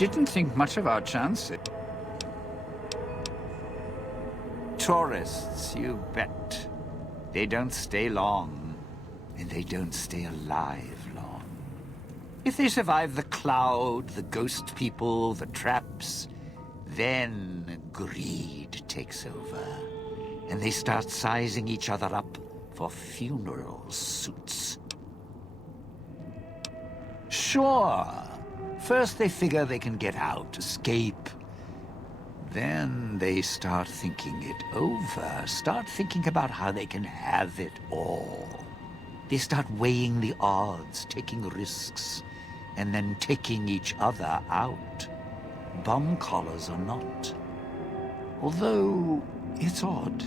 didn't think much of our chances. Tourists, you bet. They don't stay long, and they don't stay alive long. If they survive the cloud, the ghost people, the traps, then greed takes over, and they start sizing each other up for funeral suits. Sure, first they figure they can get out, escape. Then they start thinking it over, start thinking about how they can have it all. They start weighing the odds, taking risks, and then taking each other out. Bomb collars or not. Although, it's odd.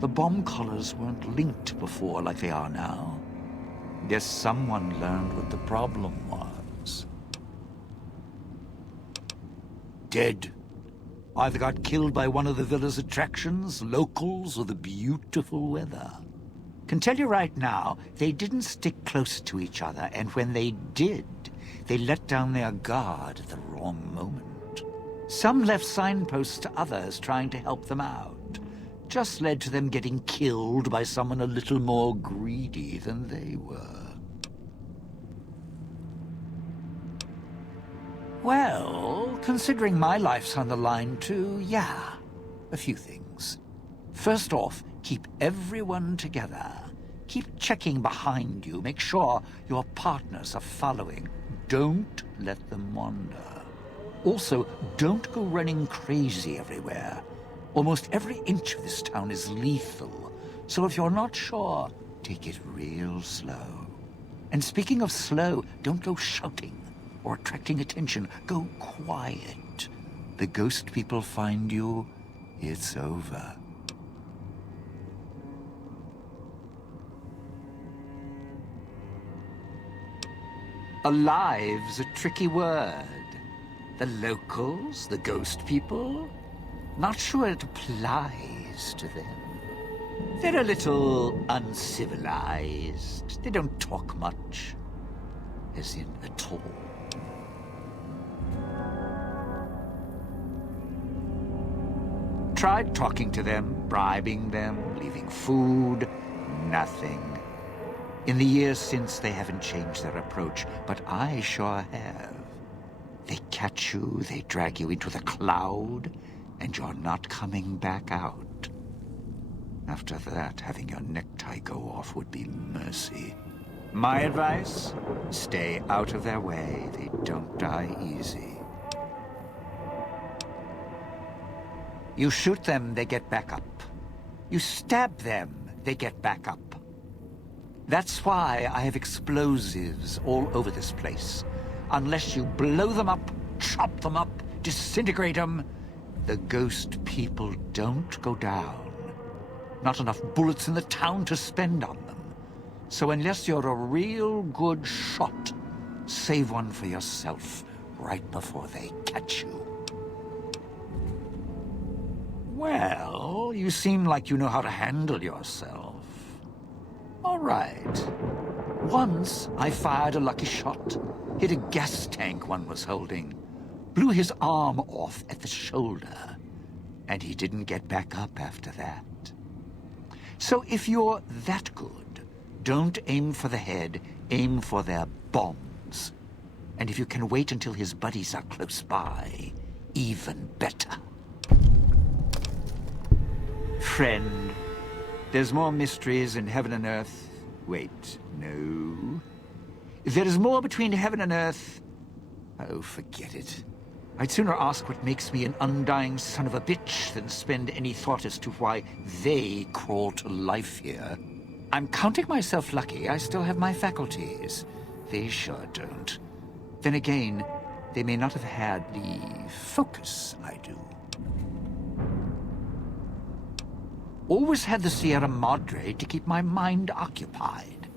The bomb collars weren't linked before like they are now. Guess someone learned what the problem was. Dead. Either got killed by one of the villa's attractions, locals, or the beautiful weather. Can tell you right now, they didn't stick close to each other, and when they did, they let down their guard at the wrong moment. Some left signposts to others trying to help them out. Just led to them getting killed by someone a little more greedy than they were. Well, considering my life's on the line too, yeah, a few things. First off, keep everyone together. Keep checking behind you, make sure your partners are following. Don't let them wander. Also, don't go running crazy everywhere. Almost every inch of this town is lethal, so if you're not sure, take it real slow. And speaking of slow, don't go shouting or attracting attention. Go quiet. The ghost people find you, it's over. Alive's a tricky word. The locals, the ghost people, not sure it applies to them. They're a little uncivilized. They don't talk much, as in at all. Tried talking to them, bribing them, leaving food, nothing. In the years since, they haven't changed their approach, but I sure have. They catch you, they drag you into the cloud, and you're not coming back out. After that, having your necktie go off would be mercy. My advice? Stay out of their way. They don't die easy. You shoot them, they get back up. You stab them, they get back up. That's why I have explosives all over this place. Unless you blow them up, chop them up, disintegrate them, the ghost people don't go down. Not enough bullets in the town to spend on them. So unless you're a real good shot, save one for yourself right before they catch you. Well, you seem like you know how to handle yourself. All right. Once I fired a lucky shot, hit a gas tank one was holding, blew his arm off at the shoulder, and he didn't get back up after that. So if you're that good, don't aim for the head, aim for their bombs. And if you can wait until his buddies are close by, even better. Friend, there's more mysteries in heaven and earth. Wait, no. There is more between heaven and earth. Oh, forget it. I'd sooner ask what makes me an undying son of a bitch than spend any thought as to why they crawl to life here. I'm counting myself lucky I still have my faculties. They sure don't. Then again, they may not have had the focus I do. Always had the Sierra Madre to keep my mind occupied.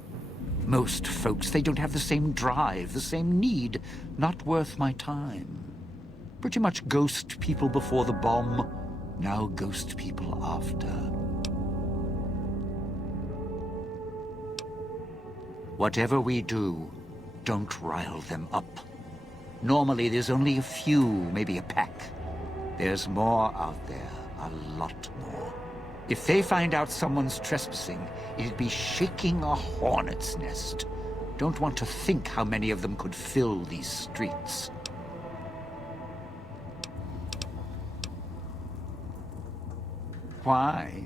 Most folks, they don't have the same drive, the same need. Not worth my time. Pretty much ghost people before the bomb, now ghost people after. Whatever we do, don't rile them up. Normally there's only a few, maybe a pack. There's more out there, a lot more. If they find out someone's trespassing, it'd be shaking a hornet's nest. Don't want to think how many of them could fill these streets. Why?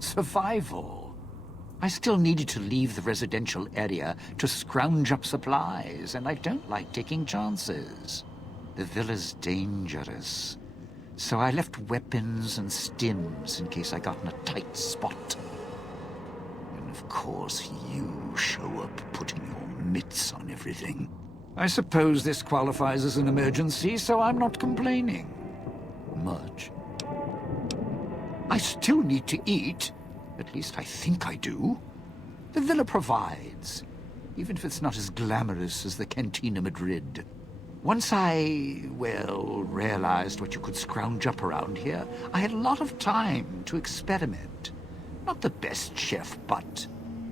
Survival. I still needed to leave the residential area to scrounge up supplies, and I don't like taking chances. The villa's dangerous, so I left weapons and stims in case I got in a tight spot. And of course, you show up putting your mitts on everything. I suppose this qualifies as an emergency, so I'm not complaining. Much. I still need to eat. At least I think I do. The villa provides, even if it's not as glamorous as the Cantina Madrid. Once I, well, realized what you could scrounge up around here, I had a lot of time to experiment. Not the best chef, but,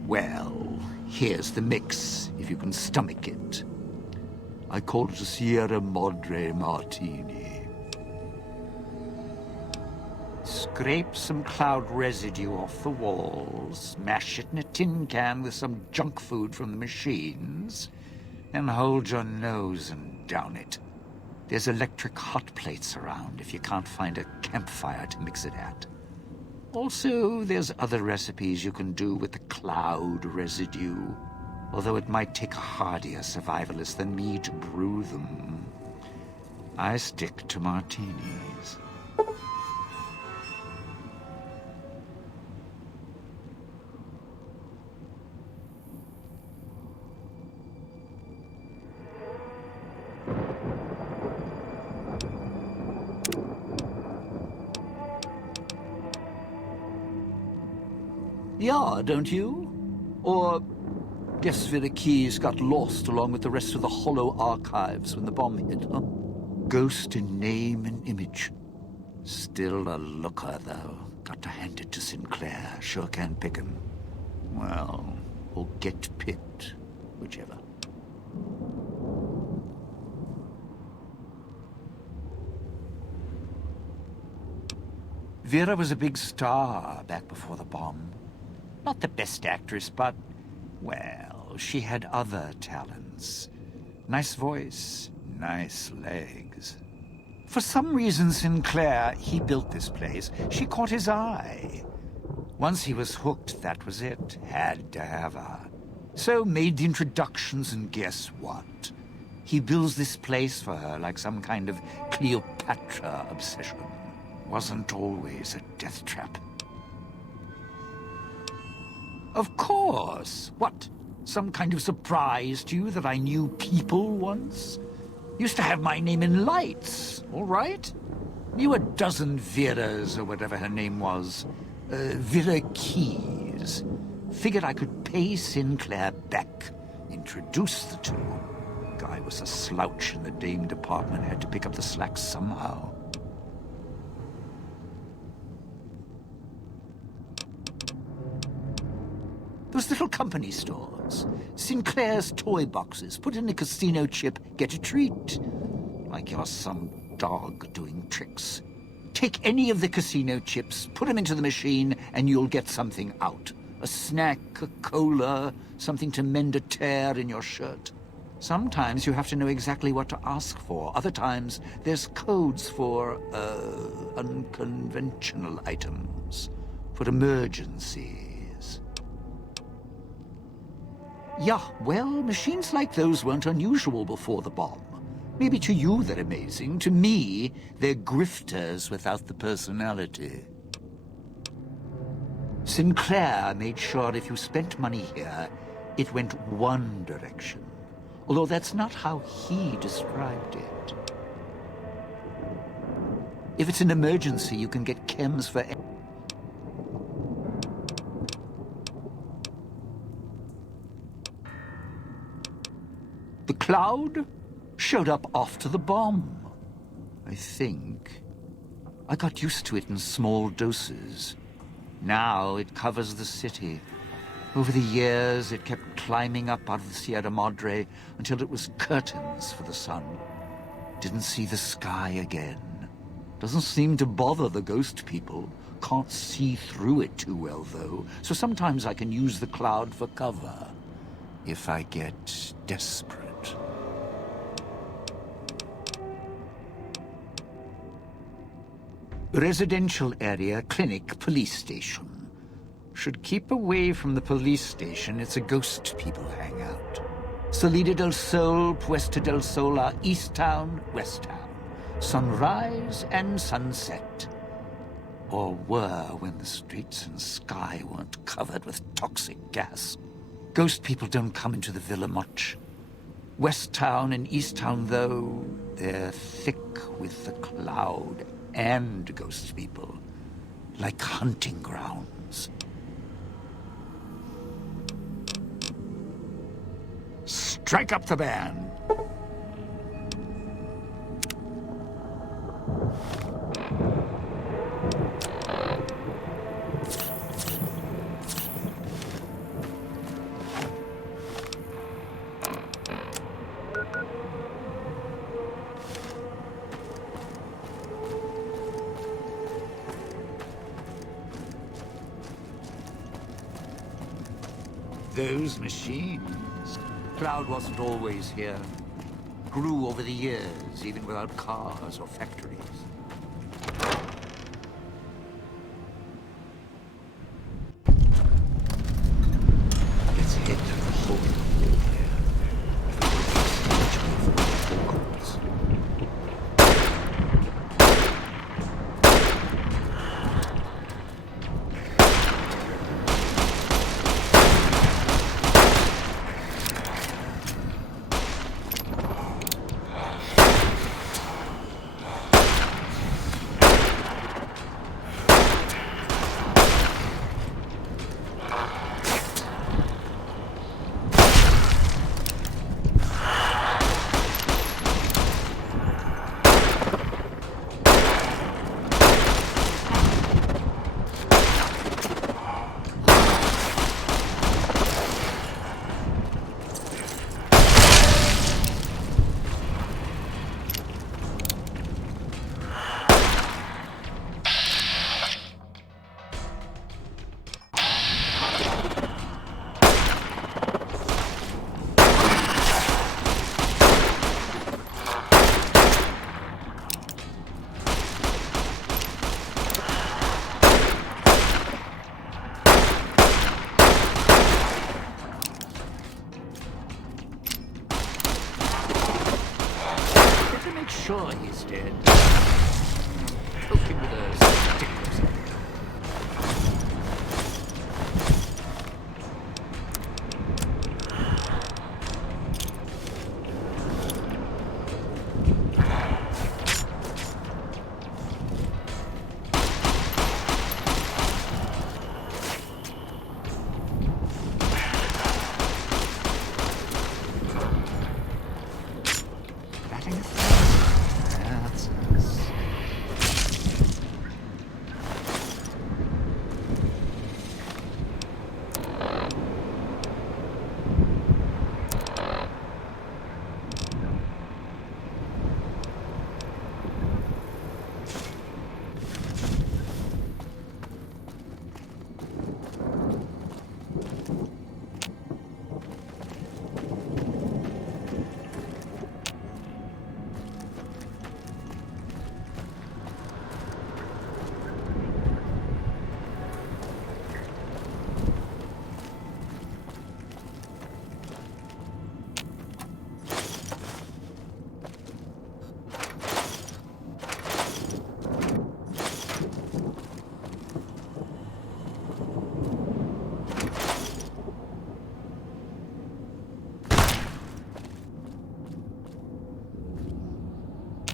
well, here's the mix, if you can stomach it. I call it a Sierra Madre Martini. Scrape some cloud residue off the walls, mash it in a tin can with some junk food from the machines, then hold your nose and down it. There's electric hot plates around if you can't find a campfire to mix it at. Also, there's other recipes you can do with the cloud residue, although it might take a hardier survivalist than me to brew them. I stick to martinis. Yeah, don't you? Or guess the keys got lost along with the rest of the hollow archives when the bomb hit, huh? Ghost in name and image. Still a looker, though. Got to hand it to Sinclair. Sure can pick him. Well, or get picked. Whichever. Vera was a big star back before the bomb. Not the best actress, but, well, she had other talents. Nice voice, nice legs. For some reason, Sinclair, he built this place. She caught his eye. Once he was hooked, that was it. Had to have her. So made the introductions, and guess what? He builds this place for her like some kind of Cleopatra obsession. Wasn't always a death trap. Of course! What? Some kind of surprise to you that I knew people once? Used to have my name in lights, all right? Knew a dozen Veras, or whatever her name was. Vera Keys. Figured I could pay Sinclair back. Introduce the two. Guy was a slouch in the dame department, had to pick up the slack somehow. Those little company stores. Sinclair's toy boxes. Put in a casino chip, get a treat. Like you're some dog doing tricks. Take any of the casino chips, put them into the machine, and you'll get something out. A snack, a cola, something to mend a tear in your shirt. Sometimes you have to know exactly what to ask for. Other times, there's codes for, unconventional items. For emergencies. Yeah, well, machines like those weren't unusual before the bomb. Maybe to you they're amazing. To me, they're grifters without the personality. Sinclair made sure if you spent money here, it went one direction. Although that's not how he described it. If it's an emergency, you can get chems for... The cloud showed up after the bomb, I think. I got used to it in small doses. Now it covers the city. Over the years, it kept climbing up out of the Sierra Madre until it was curtains for the sun. Didn't see the sky again. Doesn't seem to bother the ghost people. Can't see through it too well, though, so sometimes I can use the cloud for cover. If I get desperate. Residential area, clinic, police station. Should keep away from the police station. It's a ghost people hangout. Salida del Sol, Puesta del Sol are East Town, West Town. Sunrise and sunset. Or were when the streets and sky weren't covered with toxic gas. Ghost people don't come into the villa much. West Town and East Town, though, they're thick with the cloud and ghost people. Like hunting grounds. Strike up the band. Those machines. Cloud wasn't always here. Grew over the years, even without cars or factories. Let's head to the hole in the wall here. Sure he's dead. Poke him with a stick or something.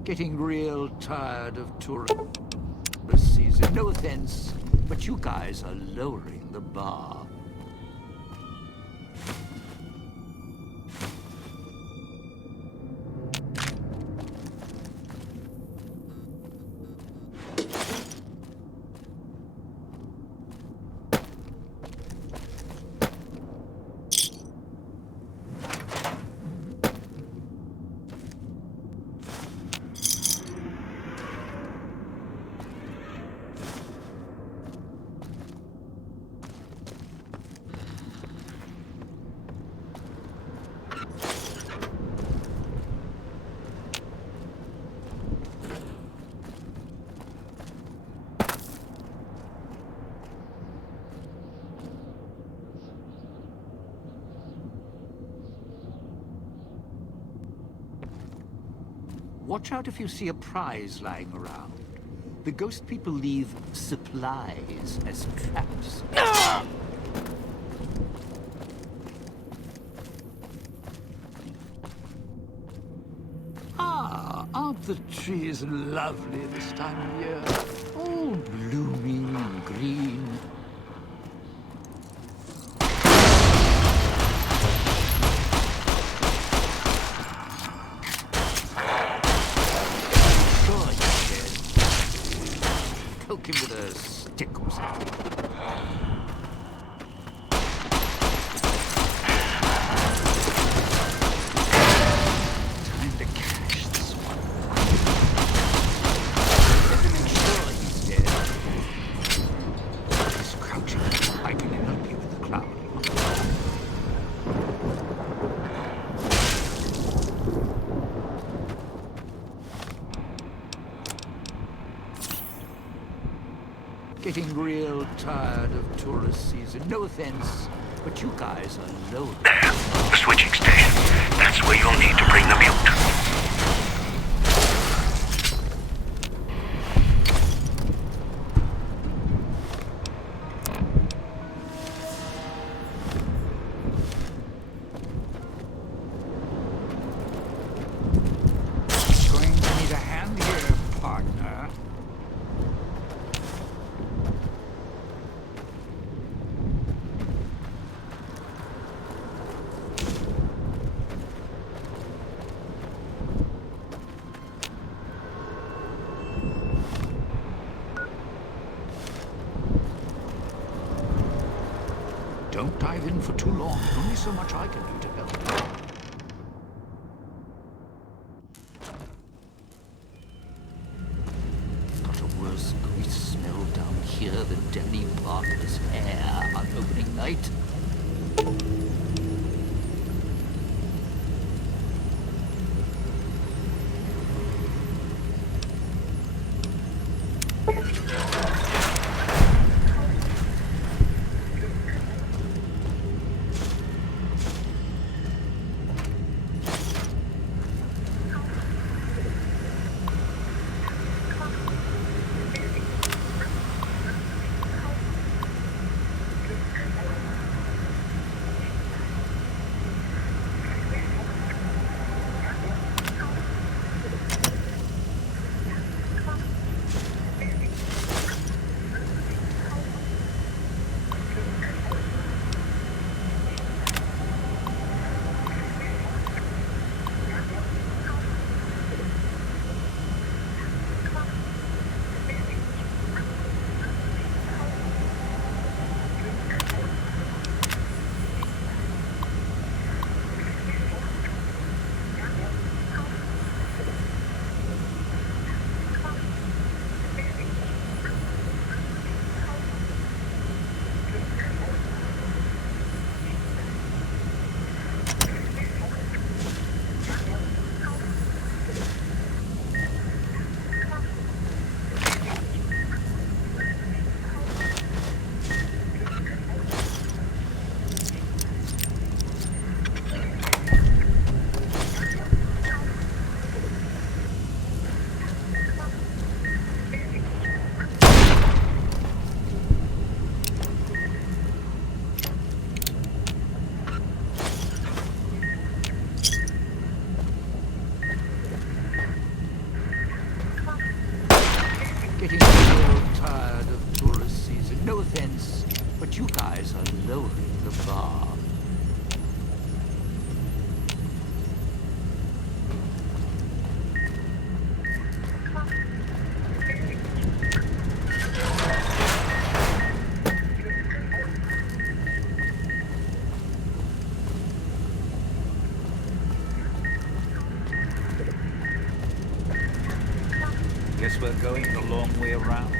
Getting real tired of tourist season. No offense, but you guys are lowering the bar. watch out if you see a prize lying around. The ghost people leave supplies as traps. Ah, aren't the trees lovely this time of year? All blooming and green. Poke him with a stick or something. Time to cash this one. Better make sure he's dead. He's crouching. I can help you with the crowd. Getting real tired of tourist season. No offense, but you guys are low. There, the switching station. That's where you'll need to bring the mute. Going to need a hand here, partner. Don't dive in for too long. Only so much I can do to help. Got a worse grease smell down here than Denny Parker's hair on opening night. Getting real tired of tourist season. No offense, but you guys are lowering the bar. Guess we're going the long way around.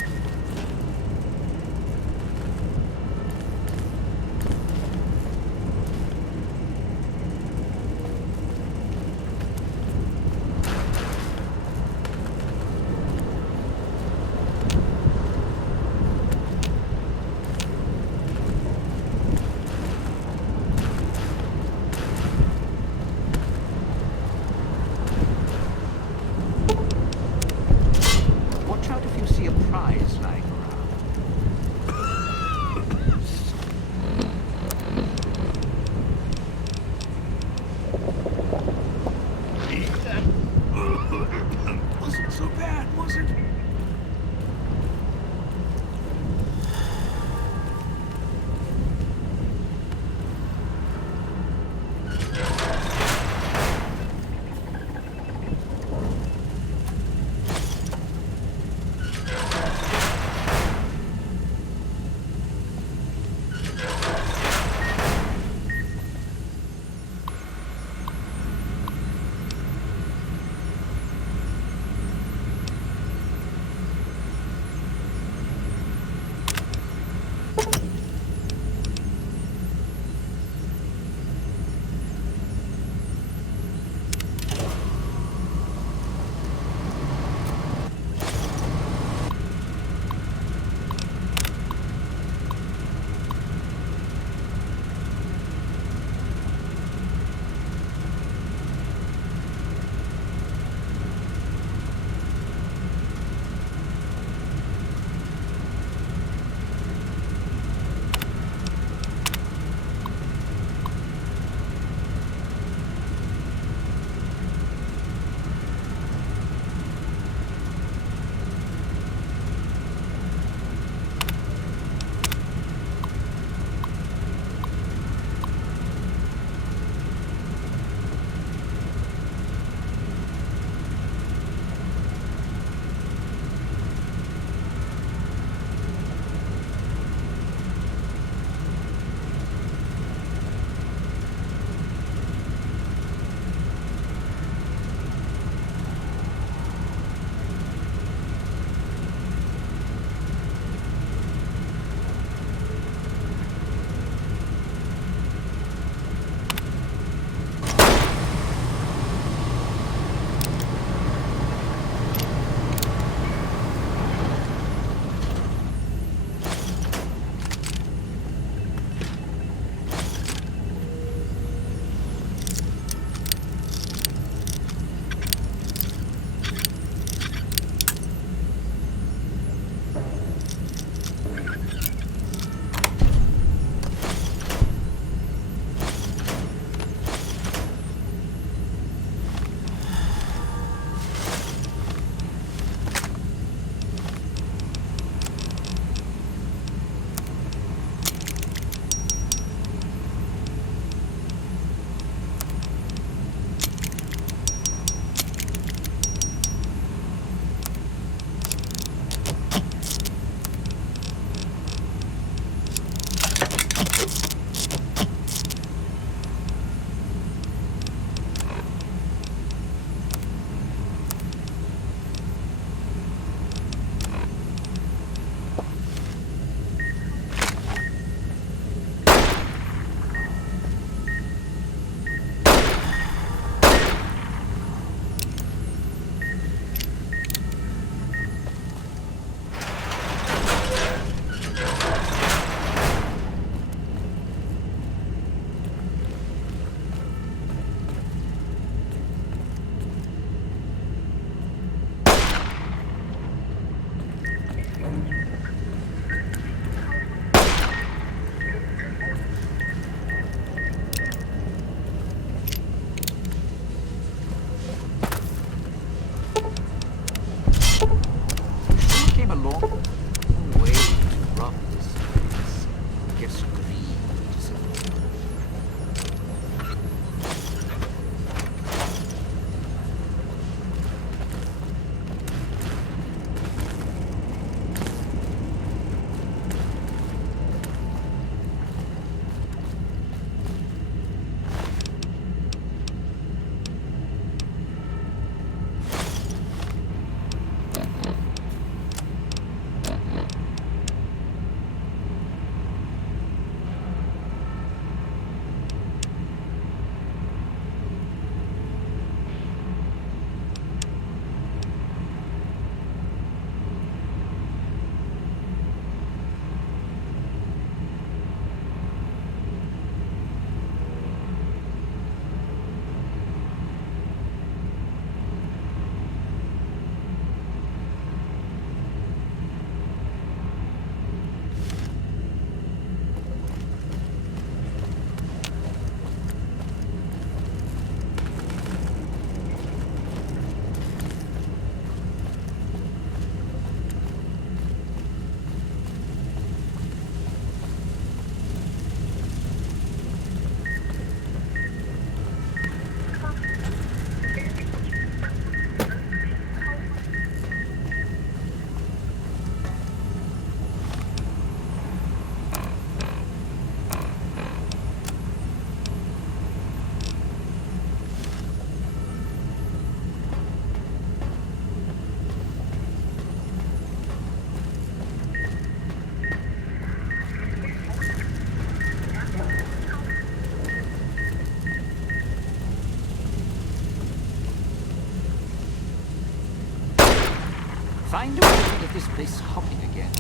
Find a way to get this place hopping again.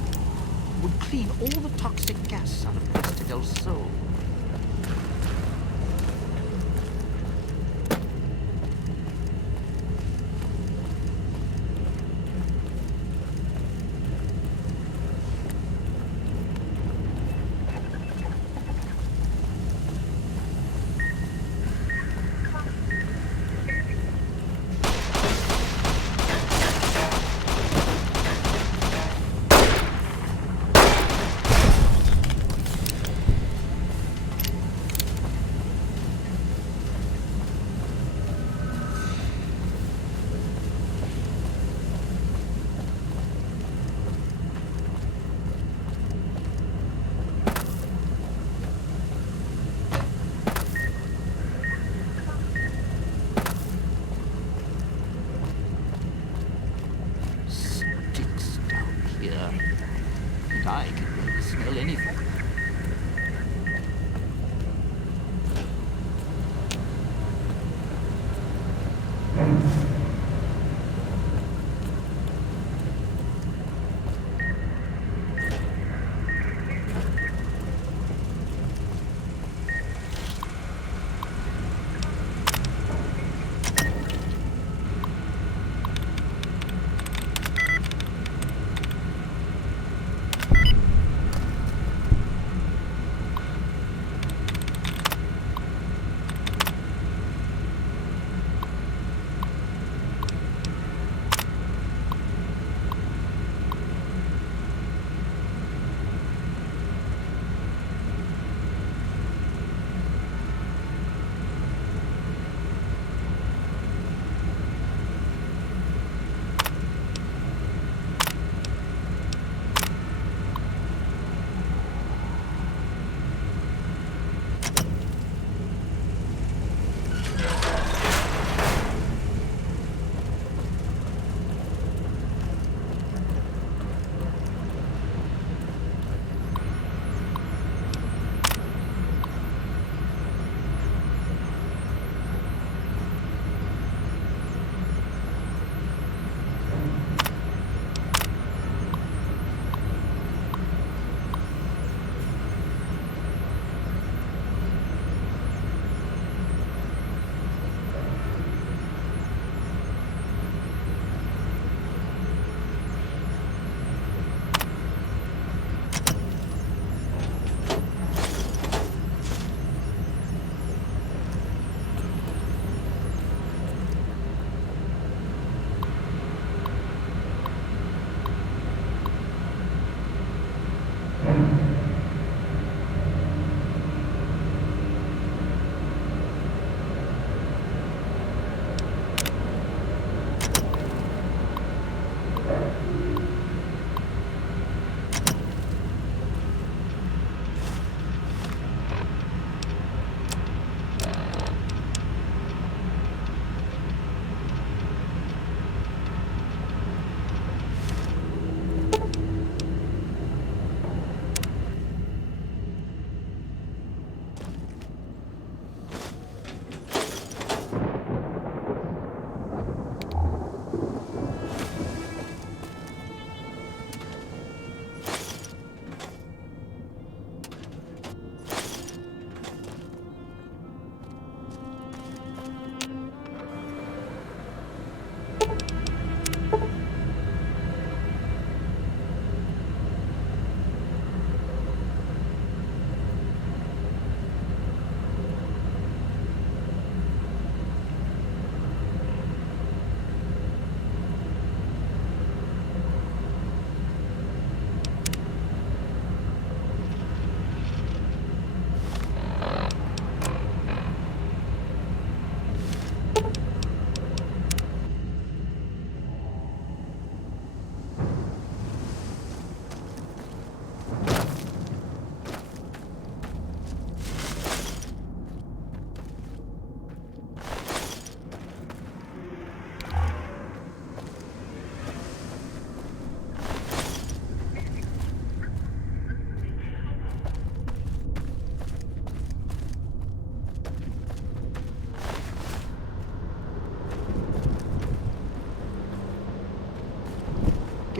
Would clean all the toxic gas out of Costa del Sol.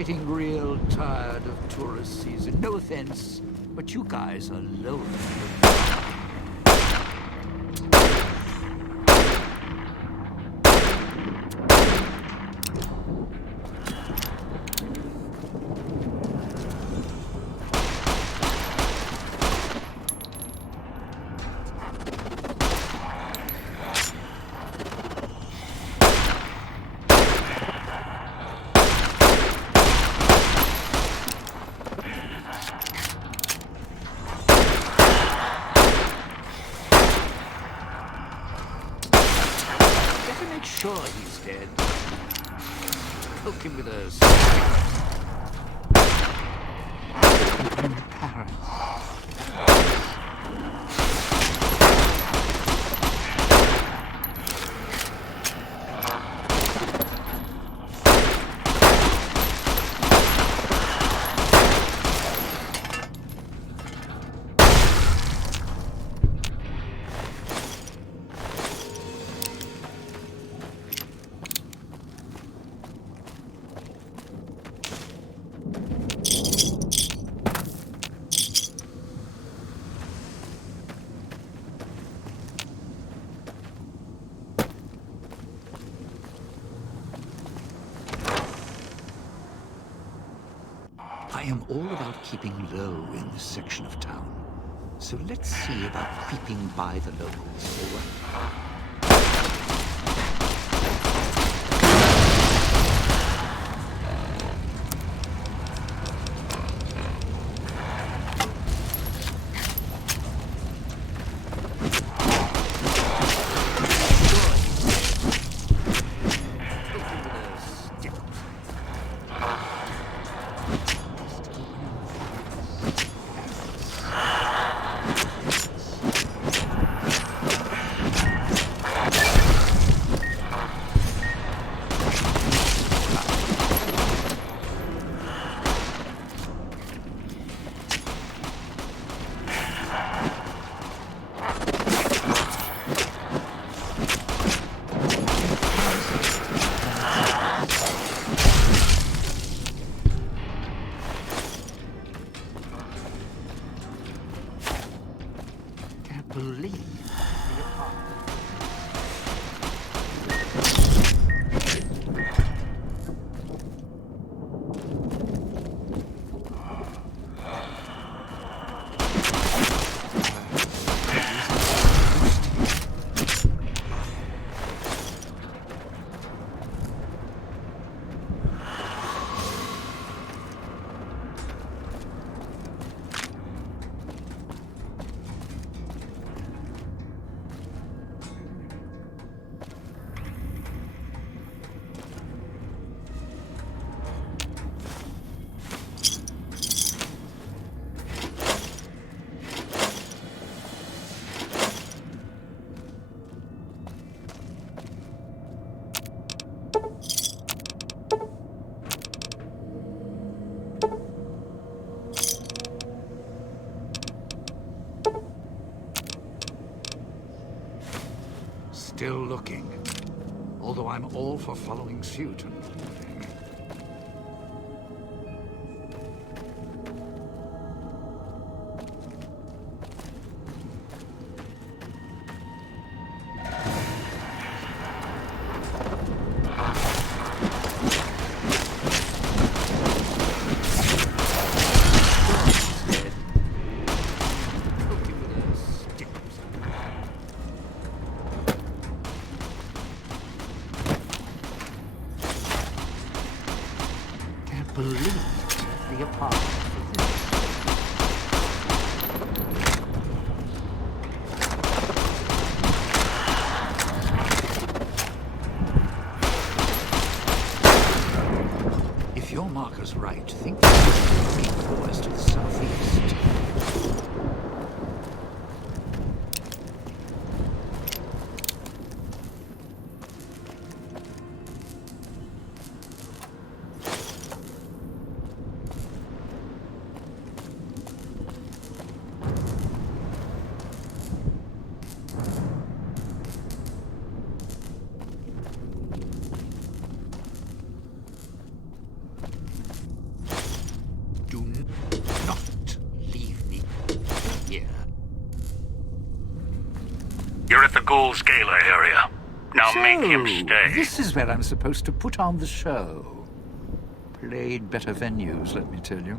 Getting real tired of tourist season. No offense, but you guys are lonely. Sure he's dead. Poke him with a stick. And the parrot. I am all about keeping low in this section of town. So let's see about creeping by the locals, all right? Believe the apartment. Still looking. Although I'm all for following suit and leaving. Believe the apartment. If your marker's right, think there's a forest to the southeast. at the Ghoul's Gala area. Now make him stay. This is where I'm supposed to put on the show. Played better venues, let me tell you.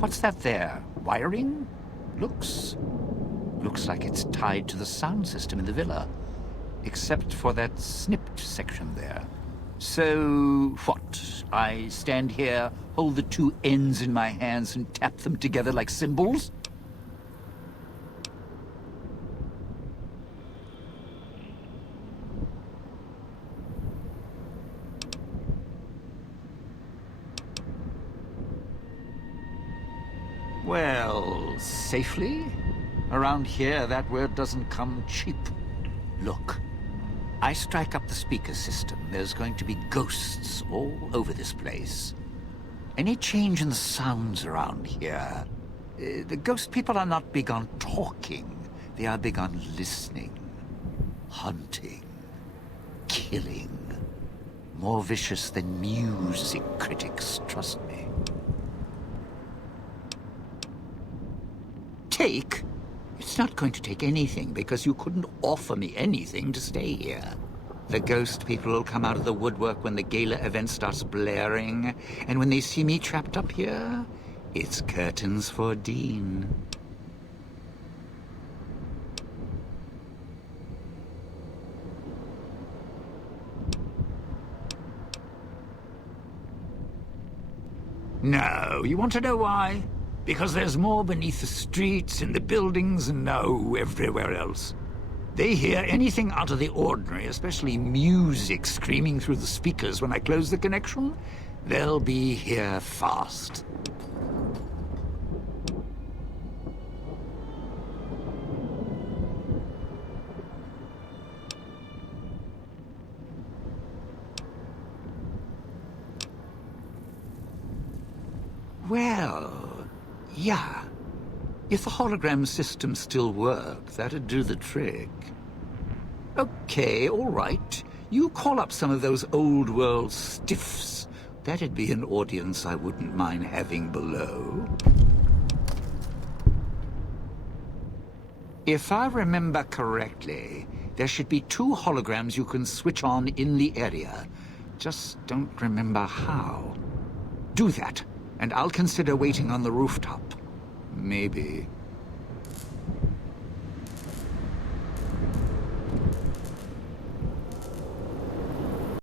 What's that there? Wiring? Looks like it's tied to the sound system in the villa. Except for that snipped section there. So, what? I stand here, hold the two ends in my hands and tap them together like cymbals? Well, safely? Around here, that word doesn't come cheap. Look, I strike up the speaker system. There's going to be ghosts all over this place. Any change in the sounds around here? The ghost people are not big on talking. They are big on listening, hunting, killing. More vicious than music critics, trust me. Take? It's not going to take anything, because you couldn't offer me anything to stay here. The ghost people will come out of the woodwork when the gala event starts blaring, and when they see me trapped up here, it's curtains for Dean. No, you want to know why? Because there's more beneath the streets, in the buildings, and everywhere else. They hear anything out of the ordinary, especially music screaming through the speakers when I close the connection. They'll be here fast. Well... yeah. If the hologram system still worked, that'd do the trick. Okay, all right. You call up some of those old-world stiffs. That'd be an audience I wouldn't mind having below. If I remember correctly, there should be 2 holograms you can switch on in the area. Just don't remember how. Do that. And I'll consider waiting on the rooftop. Maybe.